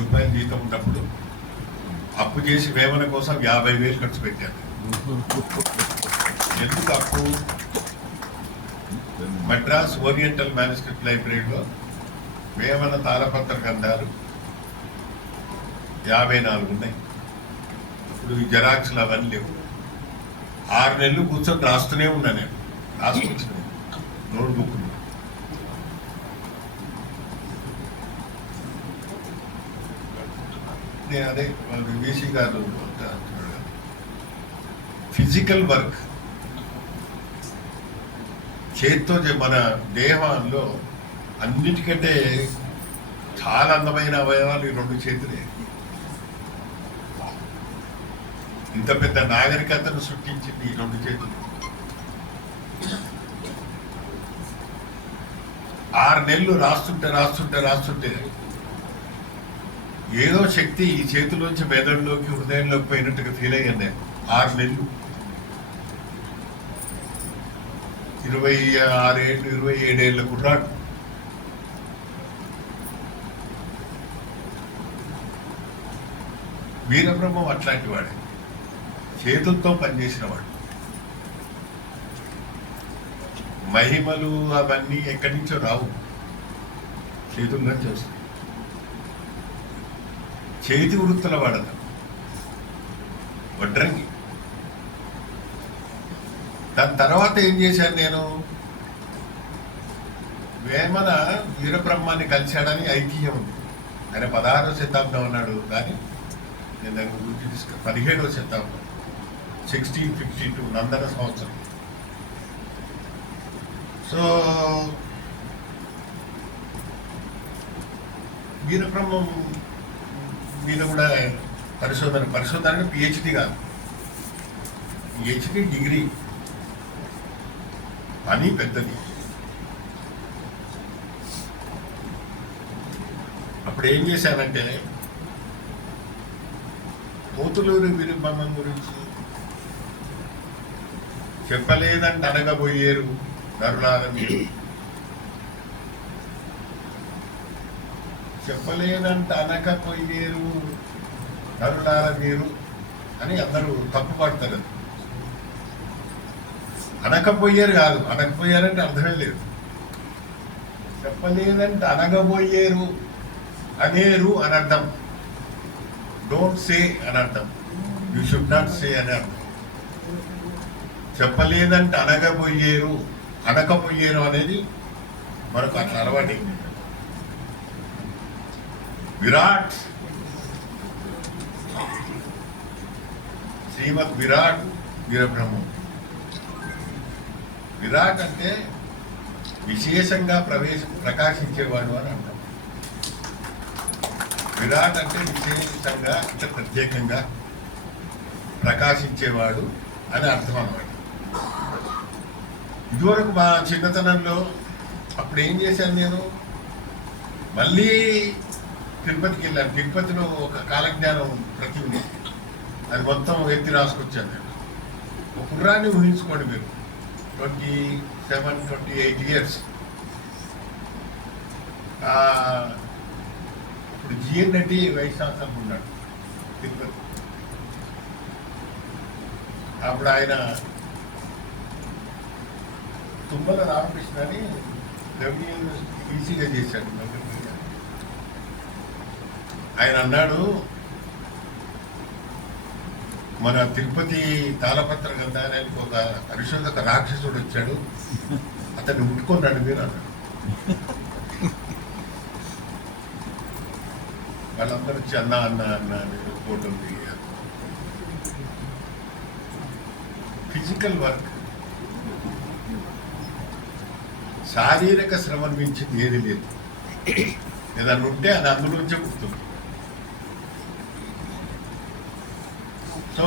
రూపాయలు జీతం ఉన్నప్పుడు అప్పు చేసి వేమన కోసం 50,000 ఖర్చు పెట్టాను. ఎందుకు అప్పు? మద్రాస్ ఓరియంటల్ మ్యానుస్క్రిప్ట్ లైబ్రరీలో వేమన తాళపత్ర గ్రంథాలు 54 ఉన్నాయి. ఇప్పుడు ఈ జెరాక్స్లు అవన్నీ లేవు. 6 నెలలు కూర్చొని రాస్తూనే ఉన్నా నేను, రాసుకొచ్చిన నోట్బుక్లు. నేను అదే విబీసీ గారు ఫిజికల్ వర్క్ చేతితో మన దేహంలో అన్నిటికంటే చాలా అందమైన అవయవాలు ఈ 2 చేతులే. ఇంత పెద్ద నాగరికతను సృష్టించింది ఈ 2 చేతులు. 6 నెలలు రాస్తుంటే ఏదో శక్తి ఈ చేతిలోంచి మెదడులోకి హృదయంలోకి పోయినట్టుగా ఫీల్ అయ్యాను నేను. 6 నెలలు, 26 ఏళ్ళు, 27 ఏళ్ళ కుర్రాడు. వీరబ్రహ్మం అట్లాంటి వాడే, చేతులతో పనిచేసిన వాడు. మహిమలు అవన్నీ ఎక్కడి నుంచో రావు, చేతుల నుంచి వస్తాయి. చేతి వృత్తుల వాడత వడ్రంగి. దాని తర్వాత ఏం చేశాను నేను? వేమన వీరబ్రహ్మాన్ని కలిశాడని ఐతిహ్యం ఉంది. ఆయన 16వ శతాబ్దం అన్నాడు, కానీ నేను దాని గురించి 17వ శతాబ్దం 1652 నందన సంవత్సరం. సో వీరబ్రహ్మం మీద కూడా పరిశోధన అంటే పిహెచ్డి కాదు, పిహెచ్డి డిగ్రీ, పని పెద్దది. అప్పుడు ఏం చేశానంటే పోతులూరి వీరబ్రహ్మం గురించి చెప్పలేదంటే అనగబోయేరు నరులారని, చెప్పలేదంట అనకపోయేరు నరులార మీరు అని అందరూ తప్పు పడతారు. అనకపోయారు కాదు, అనకపోయారంటే అర్థమే లేదు. చెప్పలేదంటే అనగబోయేరు, అనేరు అని అర్థం. డోంట్ సే అని అర్థం, యూ షుడ్ నాట్ సే అని అర్థం. చెప్పలేదంటే అనగబోయేరు, అనకపోయేరు అనేది మనకు అట్లా అలవాటు. విరాట్, శ్రీమద్ విరాట్ వీరబ్రహ్మం. విరాట్ అంటే విశేషంగా ప్రకాశించేవాడు అని అంటాం. విరాట్ అంటే విశేషంగా అంటే ప్రత్యేకంగా ప్రకాశించేవాడు అని అర్థం అన్నమాట. ఇదివరకు మా చిన్నతనంలో అప్పుడు ఏం చేశాను నేను, మళ్ళీ తిరుపతికి వెళ్ళాను. తిరుపతిలో ఒక కాలజ్ఞానం ప్రతి ఉంది, అది మొత్తం ఎత్తి రాసుకొచ్చాను నేను. ఒక కుర్రాన్ని ఊహించుకోండి మీరు, 27-28 ఇయర్స్. ఇప్పుడు జిఎన్ రెడ్డి వైస్ ఛాన్సలర్ ఉన్నాడు తిరుపతి. అప్పుడు ఆయన తుమ్మల రామకృష్ణ అని రెవెన్యూ యూనివర్సిటీ ఈసీగా చేశాడు. ఆయన అన్నాడు, మన తిరుపతి తాళపత్ర గ్రంథాలయానికి ఒక పరిశోధక రాక్షసుడు వచ్చాడు, అతన్ని ముట్టుకున్నాడు మీరు అన్నాడు. వాళ్ళందరూ వచ్చి అన్న అన్న అన్న ఫోటో దిగారు. ఫిజికల్ వర్క్, శారీరక శ్రమను మించింది ఏది లేదు. ఏదన్నా ఉంటే అది అందులోంచే పుడుతుంది. సో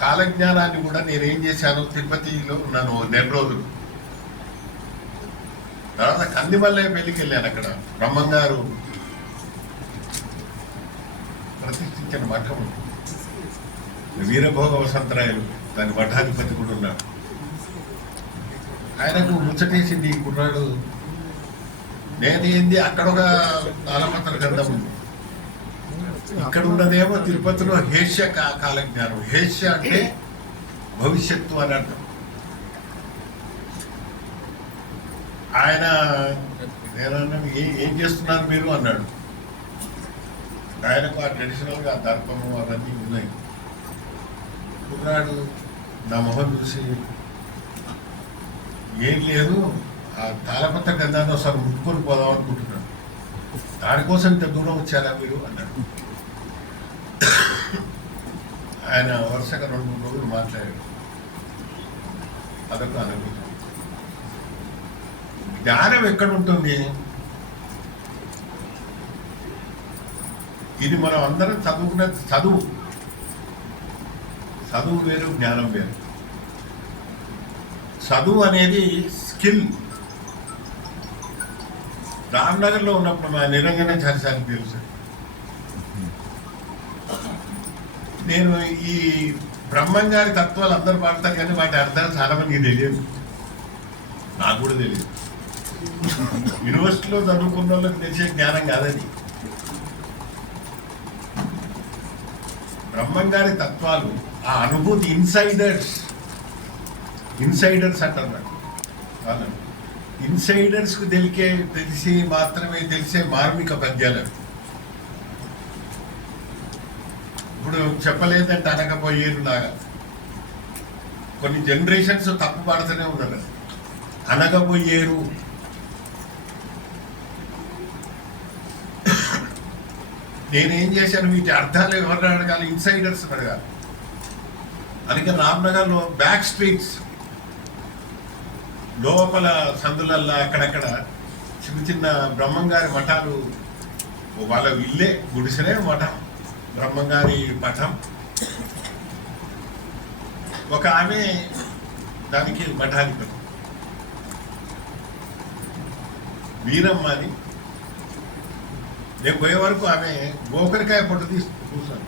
కాలజ్ఞానాన్ని కూడా నేనేం చేశాను, తిరుపతిలో ఉన్నాను 1 నెల రోజులు. తర్వాత కందిమల్లయ్య పెళ్లికి వెళ్ళాను. అక్కడ బ్రహ్మంగారు ప్రతిష్ఠించిన మఠం వీరభోగ వసంతరాయలు, దాని మఠాధిపతి కూడా ఉన్నారు. ఆయనకు ముచ్చటేసింది ఈ కుర్రాడు. నేను ఏంది అక్కడ ఒక తాళపత్ర గ్రంథం ఉంది, ఇక్కడ ఉన్నదేమో తిరుపతిలో హేష్య కాలజ్ఞానం. హేష్య అంటే భవిష్యత్తు అని అర్థం. ఆయన నేనన్నా ఏం చేస్తున్నారు మీరు అన్నాడు. ఆయనకు ఆ ట్రెడిషనల్గా దర్పము అవన్నీ ఉన్నాయి. కుర్రాడు నా మొహం చూసి ఏం లేదు, ఆ తాళపత్ర గంధాన్ని ఒకసారి ముట్టుకొని పోదాం అనుకుంటున్నాను, దానికోసం ఇంత దూరం వచ్చారా మీరు అన్నాడు. ఆయన వరుసగా 2-3 రోజులు మాట్లాడాడు. అదొక అనుభూతి. జ్ఞానం ఎక్కడ ఉంటుంది? ఇది మనం అందరం చదువుకున్న చదువు వేరు, జ్ఞానం వేరు. చదువు అనేది స్కిల్. రామ్నగర్లో ఉన్నప్పుడు మా నిరంజనాచార్య తెలుసు. నేను ఈ బ్రహ్మంగారి తత్వాలు అందరూ పాడతారు కానీ వాటి అర్థాలు చాలా మందికి తెలియదు, నాకు కూడా తెలియదు. యూనివర్సిటీలో చదువుకున్న వాళ్ళకి తెలిసే జ్ఞానం కాదని. బ్రహ్మంగారి తత్వాలు, ఆ అనుభూతి ఇన్సైడర్స్ అంటారు వాళ్ళని. ఇన్సైడర్స్కు తెలిసి మాత్రమే తెలిసే మార్మిక పద్యాలు. ఇప్పుడు చెప్పలేదంటే అనకపోయేరు లాగా కొన్ని జనరేషన్స్ తప్పు పడుతూనే ఉన్నారు. అనగబోయేరు, నేనేం చేశాను, వీటి అర్థాలు ఎవరు అడగాలి? ఇన్సైడర్స్ అడగాలి. అందుకే రామ్నగర్లో బ్యాక్ స్ట్రీట్స్ లోపల సందులల్లా అక్కడక్కడ చిన్న చిన్న బ్రహ్మంగారి మఠాలు, వాళ్ళ ఇల్లే గుడిసెనే మఠం, బ్రహ్మంగారి మఠం. ఒక ఆమె దానికి మఠాధిపతి వీరమ్మ అని. నేను పోయే వరకు ఆమె గోకరికాయ పొట్టు తీసి చూసాను,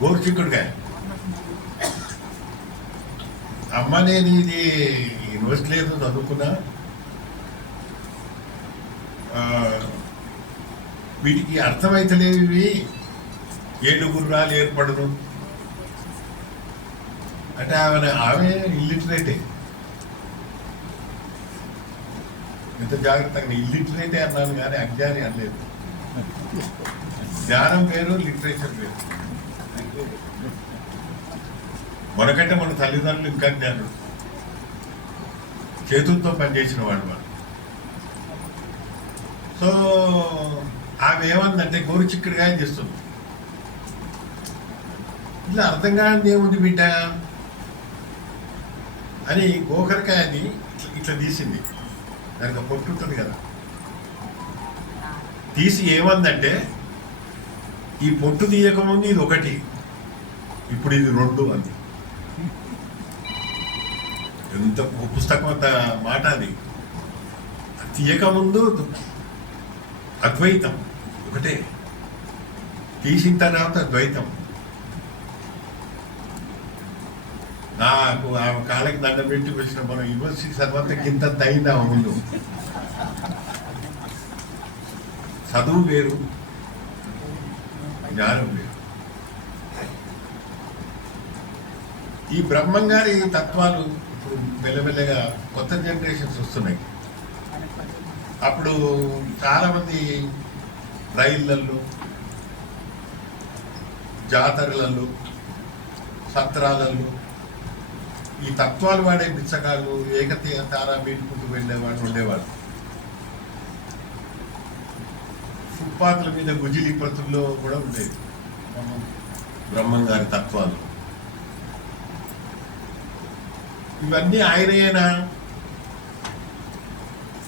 గోరుచిక్కుడుకాయ. అమ్మ నేను ఇది యూనివర్సిటీలో చదువుకున్నా, వీటికి అర్థమైతలేవు, ఇవి 7 గుర్రాలు ఏర్పడదు అంటే ఆమె ఇల్లిటరేటే. ఎంత జాగ్రత్తగా ఇల్లిటరేటే అన్నాను కానీ అజ్ఞాని అనలేదు. జ్ఞానం వేరు, లిటరేచర్ వేరు. మనకంటే మన తల్లిదండ్రులు ఇంకా జ్ఞానుడు, చేతులతో పనిచేసిన వాడు మనం. సో ఆమె ఏమందంటే గోరుచిక్కుడుగా చేస్తుంది. ఇట్లా అర్థం కానిది ఏముంది బిడ్డ అని గోకరకాయని ఇట్లా తీసింది. దానికి పొట్టు ఉంటుంది కదా, తీసి ఏమందంటే ఈ పొట్టు తీయకముందు ఇది 1, ఇప్పుడు ఇది 2 అంది. ఎంత పుస్తకం అంత మాట అది. తీయకముందు అద్వైతం ఒకటే, తీసిన తర్వాత ద్వైతం. నాకు ఆమె కాళ్ళకి దండం పెట్టి వచ్చిన మనం యూనివర్సిటీ చదవంతా కింద అయిందా ముందు. చదువు వేరు, జ్ఞానం వేరు. ఈ బ్రహ్మంగారి తత్వాలు ఇప్పుడు మెల్లమెల్లగా కొత్త జనరేషన్స్ వస్తున్నాయి. అప్పుడు చాలామంది రైళ్ళల్లో, జాతరలలో, సత్రాలలో ఈ తత్వాలు వాడే బిచ్చగాళ్ళు తారా బీటుకుంటూ వెళ్ళేవాళ్ళు ఉండేవాళ్ళు. ఫుట్పాత్ల మీద గుజిలి ప్రతుల్లో కూడా ఉండేది బ్రహ్మంగారి తత్వాలు. ఇవన్నీ ఆయనయేనా,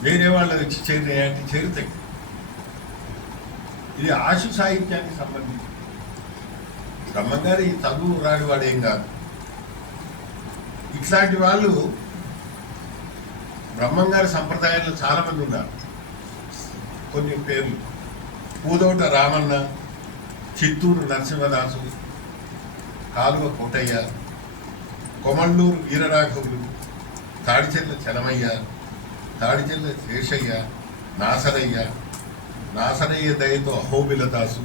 వేరే వాళ్ళు వచ్చి చేరుతాయి. ఇది ఆశు సాహిత్యానికి సంబంధించి. బ్రహ్మంగారి చదువు రాని వాడేం కాదు. ఇట్లాంటి వాళ్ళు బ్రహ్మంగారి సంప్రదాయాల్లో చాలా మంది ఉన్నారు. కొన్ని పేర్లు: పూదోట రామన్న, చిత్తూరు నరసింహదాసు, కాలువ కోటయ్య, కొమండూరు వీరరాఘవులు, తాడిచెర్ల చలమయ్య, తాడిచెర్ల శేషయ్య, నాసరయ్య, నాసరయ్య దయతో అహోబిలదాసు,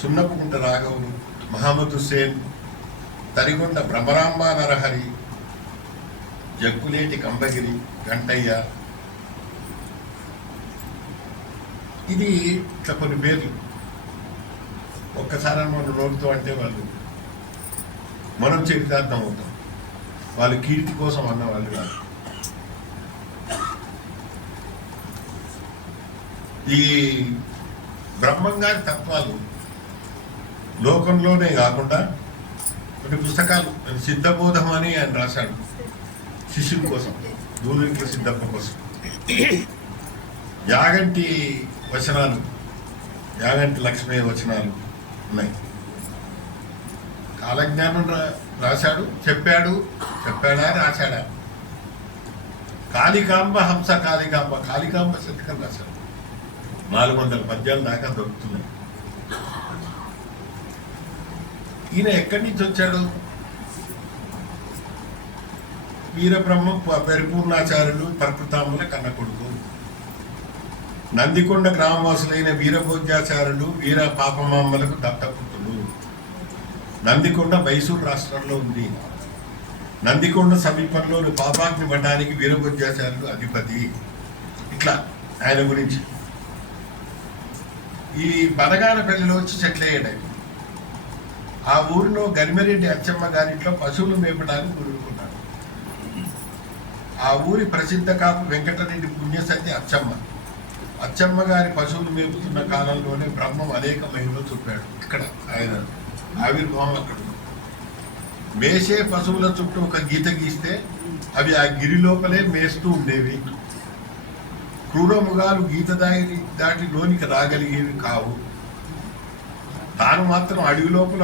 సున్నపుకుంట రాఘవులు, మహమ్మద్ హుస్సేన్, తరిగొండ భ్రమరాంబ నరహరి, జక్కులేటి కంబగిరి గంటయ్య. ఇది ఇట్లా కొన్ని పేర్లు ఒక్కసారి మనం నోటితో అంటే మనం చరితార్థం అవుతాం. వాళ్ళు కీర్తి కోసం అన్న వాళ్ళు కాదు. ఈ బ్రహ్మం గారి తత్వాలు లోకంలోనే కాకుండా కొన్ని పుస్తకాలు, సిద్ధబోధం అని ఆయన రాశాడు శిష్యుల కోసం, దూలింట్ల సిద్ధప్ప కోసం. యాగంటి వచనాలు, యాగంటి లక్ష్మయ్య వచనాలు ఉన్నాయి. కాలజ్ఞానం రాశాడు, చెప్పాడా రాశాడా? కాళికాంబ హంస కాళికాంబ శతకం రాశాడు. 400 పద్యాలు దాకా దొరుకుతున్నాయి. ఈయన ఎక్కడి నుంచి వచ్చాడు? వీరబ్రహ్మ పరిపూర్ణాచార్యులు ప్రకృతాముల కన్న కొడుకు. నందికొండ గ్రామవాసులైన వీరభోజ్యాచార్యులు వీర పాపమామ్మలకు దత్తపుత్రుడు. నందికొండ మైసూరు రాష్ట్రంలో ఉంది. నందికొండ సమీపంలోని పాపాగ్ని మఠానికి వీరభోజ్యాచార్యులు అధిపతి. ఇట్లా ఆయన గురించి. ఈ బనగానపల్లిలో వచ్చి సెటిల్ అయ్యాడు. ఆ ఊరిలో గరిమిరెడ్డి అచ్చమ్మ గారింట్లో పశువులు మేపడానికి కూరుకున్నాడు. ఆ ఊరి ప్రసిద్ధ కాపు వెంకటరెడ్డి పుణ్యసతి అచ్చమ్మ గారి పశువులు మేపుతున్న కాలంలోనే బ్రహ్మం అనేక మహిమలు చూపాడు. ఇక్కడ ఆయన ఆవిర్భావం అక్కడ మేసే పశువుల చుట్టూ ఒక గీత గీస్తే అవి ఆ గిరి లోపలే మేస్తూ ఉండేవి. క్రూరముగాలు గీత దాటి లోనికి రాగలిగేవి కావు. తాను మాత్రం అడవి లోపల